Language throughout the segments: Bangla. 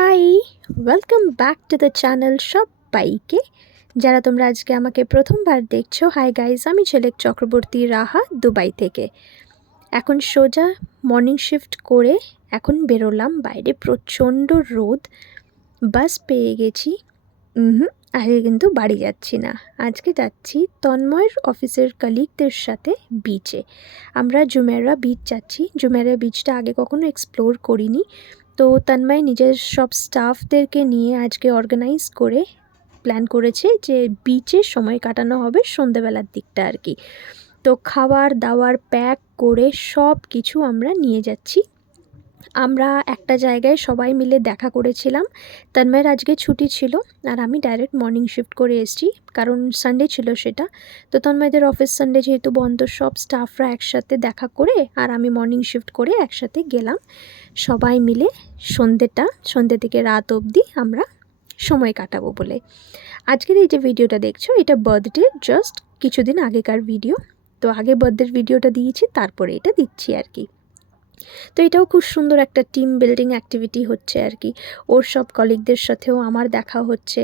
Hi welcome back to the channel সবাইকে। যারা তোমরা আজকে আমাকে প্রথমবার দেখছ হাই গাইজ আমি ছেলেক চক্রবর্তী রাহা, দুবাই থেকে। এখন সোজা মর্নিং শিফট করে এখন বেরোলাম, বাইরে প্রচণ্ড রোদ। বাস পেয়ে গেছি হুম আগে কিন্তু বাড়ি যাচ্ছি না। আজকে যাচ্ছি তন্ময়ের অফিসের কালিগদের সাথে বিচে আমরা জুমেরা বিচ যাচ্ছি। জুমেরা বিচটা আগে কখনো এক্সপ্লোর করিনি। তো তন্ময় নিজের সব স্টাফদেরকে নিয়ে আজকে অর্গানাইজ করে প্ল্যান করেছে যে বিচে সময় কাটানো হবে সন্ধেবেলার দিকটা আর কি। তো খাবার দাবার প্যাক করে সব কিছু আমরা নিয়ে যাচ্ছি। আমরা একটা জায়গায় সবাই মিলে দেখা করেছিলাম। তন্ময়ের আজকে ছুটি ছিল আর আমি ডাইরেক্ট মর্নিং শিফট করে এসেছি, কারণ সানডে ছিল সেটা। তো তন্ময়দের অফিস সানডে যেহেতু বন্ধ, সব স্টাফরা একসাথে দেখা করে আর আমি মর্নিং শিফট করে একসাথে গেলাম। সবাই মিলে সন্ধ্যেটা, সন্ধ্যে থেকে রাত অবধি আমরা সময় কাটাবো বলে। আজকের এই যে ভিডিওটা দেখছ, এটা বার্থডে জাস্ট কিছুদিন আগেকার ভিডিও তো আগে বার্থডের ভিডিওটা দিয়েছি, তারপরে এটা দিচ্ছি আর কি। তো এটাও খুব সুন্দর একটা টিম বিল্ডিং অ্যাক্টিভিটি হচ্ছে আর কি। ওর সব কলিগদের সাথেও আমার দেখা হচ্ছে।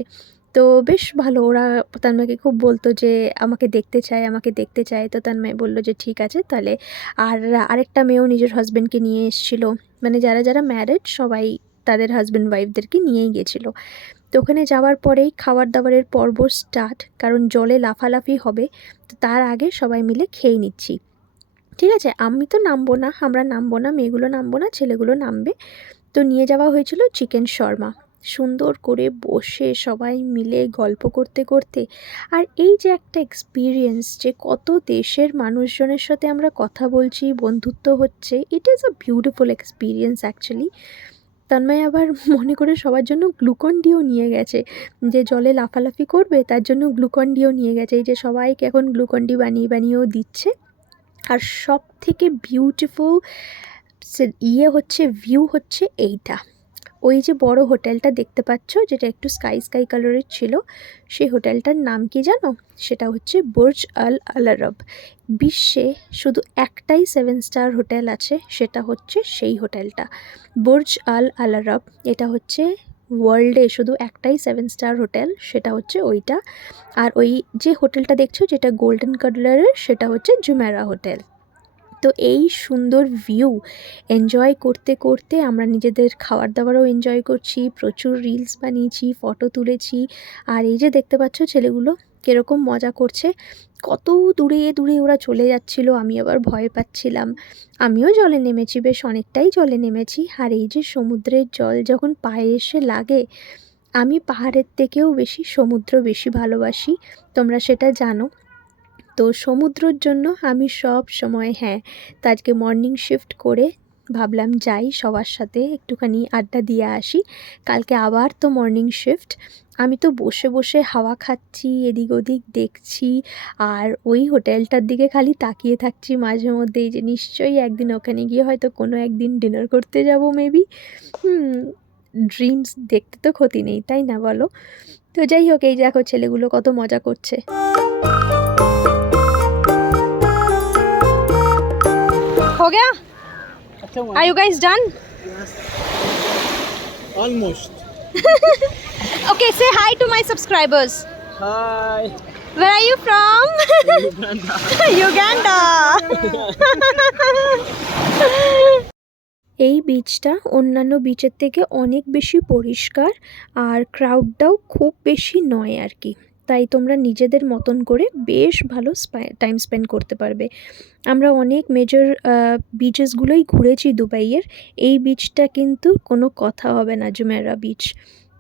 তো বেশ ভালো, ওরা তানমাকে খুব বলতো যে আমাকে দেখতে চায়, আমাকে দেখতে চায়। তো তানমাই বলল যে, ঠিক আছে, তাহলে। আর আরেকটা মেয়েও নিজের হাজব্যান্ডকে নিয়ে এসেছিল। মানে যারা যারা ম্যারেড সবাই তাদের হাজব্যান্ড ওয়াইফদেরকে নিয়েই গেছিল। তো ওখানে যাওয়ার পরেই খাবার দাবারের পর্ব স্টার্ট কারণ জলে লাফালাফি হবে। তো তার আগে সবাই মিলে খেয়ে নিচ্ছি। ঠিক আছে? আমি তো নামবো না, আমরা নামবো না, মেয়েগুলো নামবো না, ছেলেগুলো নামবে। তো নিয়ে যাওয়া হয়েছিল চিকেন শর্মা। সুন্দর করে বসে সবাই মিলে গল্প করতে করতে আর এই যে একটা এক্সপিরিয়েন্স যে কত দেশের মানুষজনের সাথে আমরা কথা বলছি, বন্ধুত্ব হচ্ছে it is a beautiful experience actually Tanmoy আবার মনে করে সবার জন্য গ্লুকন ডিও নিয়ে গেছে, যে জলে লাফালাফি করবে, তার জন্য গ্লুকন ডিও নিয়ে গেছে। এই যে সবাইকে এখন গ্লুকন ডি বানিয়ে বানিয়েও দিচ্ছে। আর সব থেকে বিউটিফুল ইয়ে হচ্ছে ভিউ হচ্ছে এইটা। ওই যে বড় হোটেলটা দেখতে পাচ্ছ, যেটা একটু স্কাই স্কাই কালারের ছিল, সেই হোটেলটার নাম কি জানো? সেটা হচ্ছে বুর্জ আল আলারব বিশ্বে শুধু একটাই সেভেন স্টার হোটেল আছে, সেটা হচ্ছে সেই হোটেলটা। বুর্জ আল আলারব এটা হচ্ছে ওয়ার্ল্ডে শুধু একটাই সেভেন স্টার হোটেল সেটা হচ্ছে ওইটা। আর ওই যে হোটেলটা দেখছ, যেটা গোল্ডেন কালারের সেটা হচ্ছে জুমেরা হোটেল তো এই সুন্দর ভিউ এনজয় করতে করতে আমরা নিজেদের খাওয়ার দাওয়ারও এনজয় করছি, প্রচুর রিলস বানিয়েছি ফটো তুলেছি। আর এই যে দেখতে পাচ্ছ ছেলেগুলো কীরকম মজা করছে। কত দূরে দূরে ওরা চলে যাচ্ছিল, আমি আবার ভয় পাচ্ছিলাম। আমিও জলে নেমেছি, বেশ অনেকটাই জলে নেমেছি। আর এই যে সমুদ্রের জল যখন পায়ে এসে লাগে, আমি পাহাড়ের থেকেও বেশি সমুদ্র বেশি ভালোবাসি। তোমরা সেটা জানো। তো সমুদ্রর জন্য আমি সব সময় হ্যাঁ তো আজকে মর্নিং শিফট করে ভাবলাম যাই সবার সাথে একটুখানি আড্ডা দিয়ে আসি কালকে আবার তো মর্নিং শিফট আমি তো বসে বসে হাওয়া খাচ্ছি এদিক ওদিক দেখছি আর ওই হোটেলটার দিকে খালি তাকিয়ে থাকছি মাঝে মধ্যে এই যে নিশ্চয়ই একদিন ওখানে গিয়ে হয়তো কোনো একদিন ডিনার করতে যাব মেবি ড্রিমস দেখতে তো ক্ষতি নেই তাই না বলো তো যাই হোক এই দেখো ছেলেগুলো কত মজা করছে हो गया Are you guys done? Yes. Almost. okay, say hi to my subscribers. Hi. Where are you from? Uganda. Uganda. এই বিচটা অন্যান্য বিচের থেকে অনেক বেশি পরিষ্কার আর ক্রাউডটাও খুব বেশি নয় আর কি তাই তোমরা নিজেদের মতন করে বেশ ভালো টাইম স্পেন্ড করতে পারবে। আমরা অনেক মেজর বিচেসগুলোই ঘুরেছি দুবাইয়ের। এই বিচটা কিন্তু কোনো কথা হবে না জুমেরা বিচ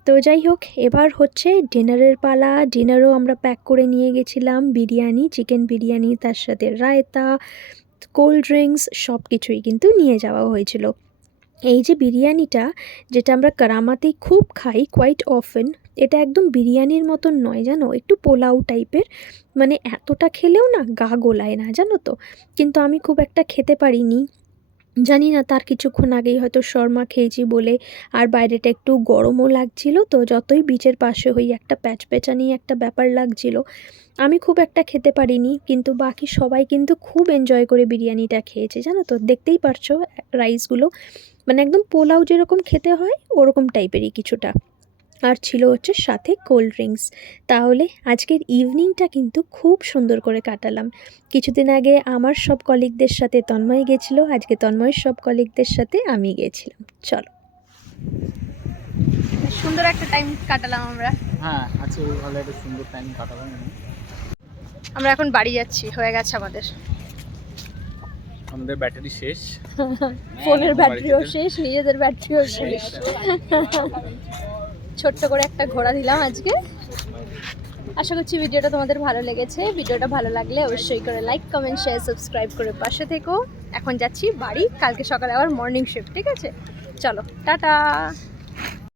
তো যাই হোক, এবার হচ্ছে ডিনারের পালা। ডিনারও আমরা প্যাক করে নিয়ে গেছিলাম, বিরিয়ানি চিকেন বিরিয়ানি, তার সাথে রায়তা কোল্ড ড্রিঙ্কস সব কিছুই কিন্তু নিয়ে যাওয়া হয়েছিল। এই যে বিরিয়ানিটা, যেটা আমরা কারামাতেই খুব খাই কোয়াইট অফেন এটা একদম বিরিয়ানির মতন নয়, জানো? একটু পোলাও টাইপের। মানে এতটা খেলেও না গা গোলায় না, জানো তো? কিন্তু আমি খুব একটা খেতে পারিনি। জানি না, তার কিছুক্ষণ আগেই হয়তো শর্মা খেয়েছি বলে আর বাইরেটা একটু গরমও লাগছিল তো যতই বিচের পাশে হই, একটা প্যাচ প্যাচানি একটা ব্যাপার লাগছিল। আমি খুব একটা খেতে পারিনি, কিন্তু বাকি সবাই কিন্তু খুব এনজয় করে বিরিয়ানিটা খেয়েছে, জানো তো? দেখতেই পারছ রাইসগুলো মানে একদম পোলাও যেরকম খেতে হয়, ওরকম টাইপেরই কিছুটা। আর ছিল হচ্ছে সাথে কোল্ড ড্রিঙ্কস তাহলে আজকের ইভিনিংটা কিন্তু খুব সুন্দর করে কাটালাম। কিছুদিন আগে আমার সব কলিগদের সাথে তন্ময় গেছিল আজকে তন্ময়ের সব কলিগদের সাথে আমি গেছিলাম। চলো। সুন্দর একটা টাইম কাটালাম আমরা। হ্যাঁ আজকে ভালো একটা সুন্দর টাইম কাটালাম আমরা এখন বাড়ি যাচ্ছি হয়ে গেছে আমাদের। আমাদের ব্যাটারি শেষ। ফোনের ব্যাটারিও শেষ নিজেদের ব্যাটারিও শেষ। ছোট্ট করে একটা ঘোড়া দিলাম আজকে। আশা করছি ভিডিওটা তোমাদের ভালো লেগেছে। ভিডিওটা ভালো লাগলে অবশ্যই করে লাইক কমেন্ট শেয়ার সাবস্ক্রাইব করে পাশে থেকো। এখন যাচ্ছি বাড়ি। কালকে সকালে আবার মর্নিং শিফট ঠিক আছে? চলো, টাটা!